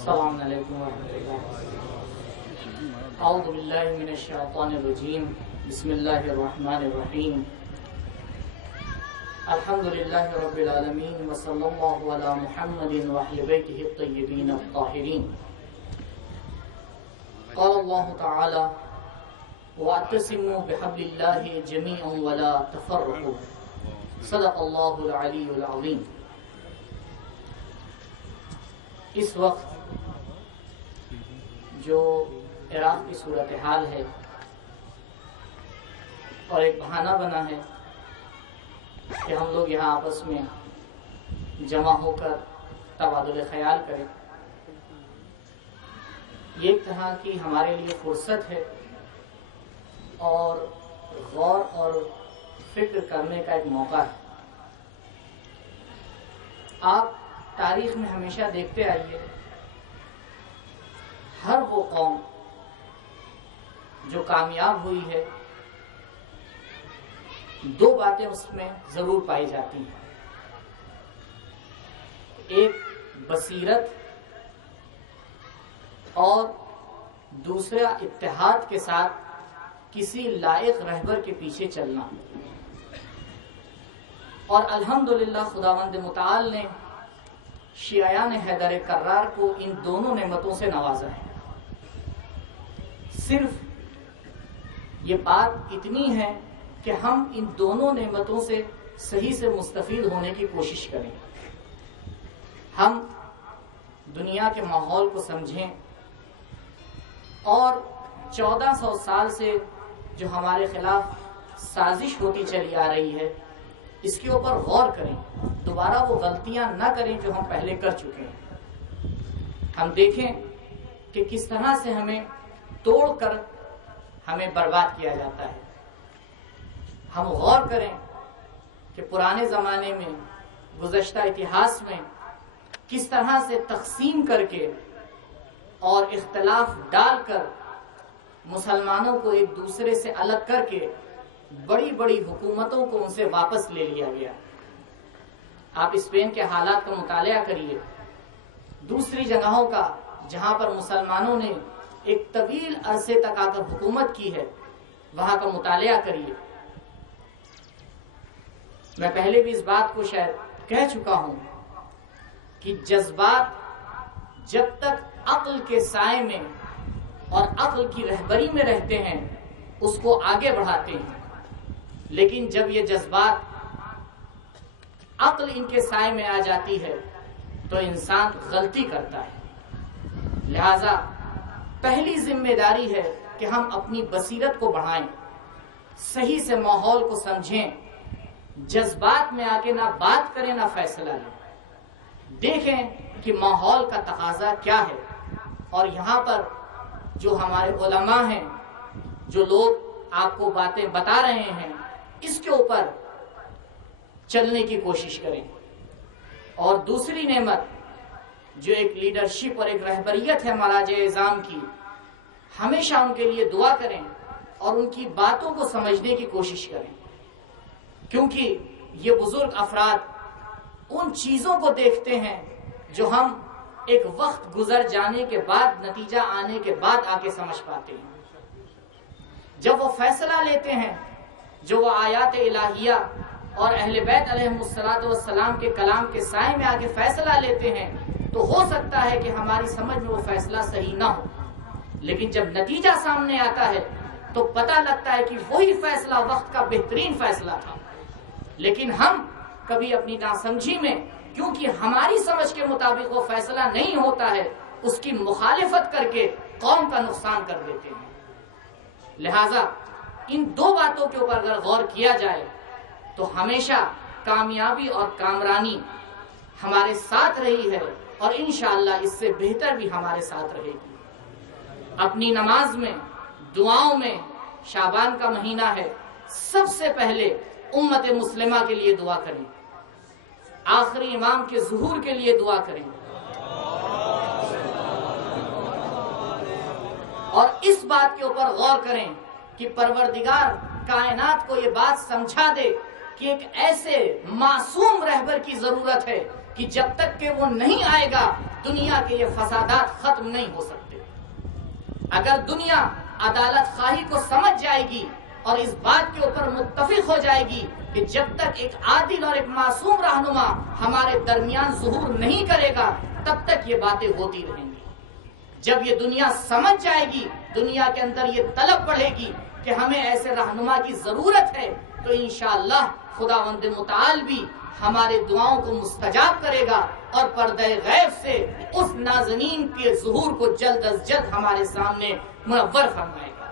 السلام علیکم ورحمۃ اللہ۔ اعوذ باللہ من الشیطان الرجیم، بسم اللہ الرحمن الرحیم، الحمد للہ رب العالمین، وصلی اللہ علی محمد وأہل بیتہ الطیبین الطاہرین۔ قال اللہ تعالی وَاعْتَصِمُوا بِحَبْلِ اللَّهِ جَمِيعًا وَلَا تَفَرَّقُوا، صدق اللہ العلی العظیم۔ اس وقت جو عراق کی صورتحال ہے اور ایک بہانہ بنا ہے کہ ہم لوگ یہاں آپس میں جمع ہو کر تبادل خیال کریں، یہ ایک طرح کی ہمارے لیے فرصت ہے اور غور اور فکر کرنے کا ایک موقع ہے۔ آپ تاریخ میں ہمیشہ دیکھتے آئیے، ہر وہ قوم جو کامیاب ہوئی ہے دو باتیں اس میں ضرور پائی جاتی ہیں، ایک بصیرت اور دوسرا اتحاد کے ساتھ کسی لائق رہبر کے پیچھے چلنا۔ اور الحمدللہ خداوند متعال نے شیعیان حیدر کرار کو ان دونوں نعمتوں سے نوازا ہے۔ صرف یہ بات اتنی ہے کہ ہم ان دونوں نعمتوں سے صحیح سے مستفید ہونے کی کوشش کریں، ہم دنیا کے ماحول کو سمجھیں اور 1400 سال سے جو ہمارے خلاف سازش ہوتی چلی آ رہی ہے اس کے اوپر غور کریں، دوبارہ وہ غلطیاں نہ کریں جو ہم پہلے کر چکے ہیں۔ ہم دیکھیں کہ کس طرح سے ہمیں توڑ کر ہمیں برباد کیا جاتا ہے۔ ہم غور کریں کہ پرانے زمانے میں، گزشتہ اتہاس میں کس طرح سے تقسیم کر کے اور اختلاف ڈال کر مسلمانوں کو ایک دوسرے سے الگ کر کے بڑی بڑی حکومتوں کو ان سے واپس لے لیا گیا۔ آپ اسپین کے حالات کا مطالعہ کریے، دوسری جگہوں کا جہاں پر مسلمانوں نے ایک طویل عرصے تک آ کر حکومت کی ہے وہاں کا مطالعہ کریے۔ میں پہلے بھی اس بات کو شاید کہہ چکا ہوں کہ جذبات جب تک عقل کے سائے میں اور عقل کی رہبری میں رہتے ہیں اس کو آگے بڑھاتے ہیں، لیکن جب یہ جذبات عقل ان کے سائے میں آ جاتی ہے تو انسان غلطی کرتا ہے۔ لہذا پہلی ذمہ داری ہے کہ ہم اپنی بصیرت کو بڑھائیں، صحیح سے ماحول کو سمجھیں، جذبات میں آ کے نہ بات کریں نہ فیصلہ لیں، دیکھیں کہ ماحول کا تقاضا کیا ہے۔ اور یہاں پر جو ہمارے علماء ہیں، جو لوگ آپ کو باتیں بتا رہے ہیں، اس کے اوپر چلنے کی کوشش کریں۔ اور دوسری نعمت جو ایک لیڈرشپ اور ایک رہبریت ہے مراجع اعظام کی، ہمیشہ ان کے لیے دعا کریں اور ان کی باتوں کو سمجھنے کی کوشش کریں، کیونکہ یہ بزرگ افراد ان چیزوں کو دیکھتے ہیں جو ہم ایک وقت گزر جانے کے بعد، نتیجہ آنے کے بعد آ کے سمجھ پاتے ہیں۔ جب وہ فیصلہ لیتے ہیں، جو وہ آیات الہیہ اور اہل بیت علیہم السلام کے کلام کے سائے میں آ کے فیصلہ لیتے ہیں، تو ہو سکتا ہے کہ ہماری سمجھ میں وہ فیصلہ صحیح نہ ہو، لیکن جب نتیجہ سامنے آتا ہے تو پتہ لگتا ہے کہ وہی فیصلہ وقت کا بہترین فیصلہ تھا۔ لیکن ہم کبھی اپنی ناسمجھی میں، کیونکہ ہماری سمجھ کے مطابق وہ فیصلہ نہیں ہوتا ہے، اس کی مخالفت کر کے قوم کا نقصان کر دیتے ہیں۔ لہذا ان دو باتوں کے اوپر اگر غور کیا جائے تو ہمیشہ کامیابی اور کامرانی ہمارے ساتھ رہی ہے اور انشاءاللہ اس سے بہتر بھی ہمارے ساتھ رہے گی۔ اپنی نماز میں، دعاؤں میں، شعبان کا مہینہ ہے، سب سے پہلے امت مسلمہ کے لیے دعا کریں، آخری امام کے ظہور کے لیے دعا کریں، اور اس بات کے اوپر غور کریں کہ پروردگار کائنات کو یہ بات سمجھا دے کہ ایک ایسے معصوم رہبر کی ضرورت ہے کہ جب تک کہ وہ نہیں آئے گا دنیا کے یہ فسادات ختم نہیں ہو سکتے۔ اگر دنیا عدالت خواہی کو سمجھ جائے گی اور اس بات کے اوپر متفق ہو جائے گی کہ جب تک ایک عادل اور ایک معصوم رہنما ہمارے درمیان ظہور نہیں کرے گا تب تک یہ باتیں ہوتی رہیں گی۔ جب یہ دنیا سمجھ جائے گی، دنیا کے اندر یہ طلب بڑھے گی کہ ہمیں ایسے رہنما کی ضرورت ہے، تو انشاءاللہ خداوند متعال بھی ہمارے دعاؤں کو مستجاب کرے گا اور پردہ غیب سے اس نازنین کے ظہور کو جلد از جلد ہمارے سامنے منور فرمائے گا۔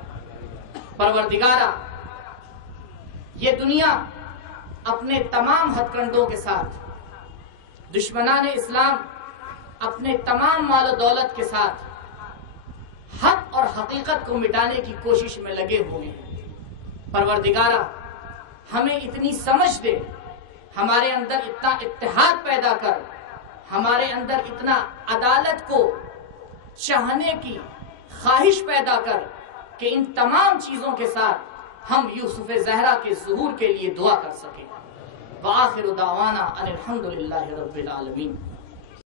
پروردگارا، یہ دنیا اپنے تمام ہتھ کنڈوں کے ساتھ، دشمنان اسلام اپنے تمام مال و دولت کے ساتھ حق اور حقیقت کو مٹانے کی کوشش میں لگے ہوئے ہیں۔ پروردگارا، ہمیں اتنی سمجھ دے، ہمارے اندر اتنا اتحاد پیدا کر، ہمارے اندر اتنا عدالت کو چاہنے کی خواہش پیدا کر کہ ان تمام چیزوں کے ساتھ ہم یوسف زہرا کے ظہور کے لیے دعا کر سکیں۔ وآخر دعوانا ان الحمد للہ رب العالمین۔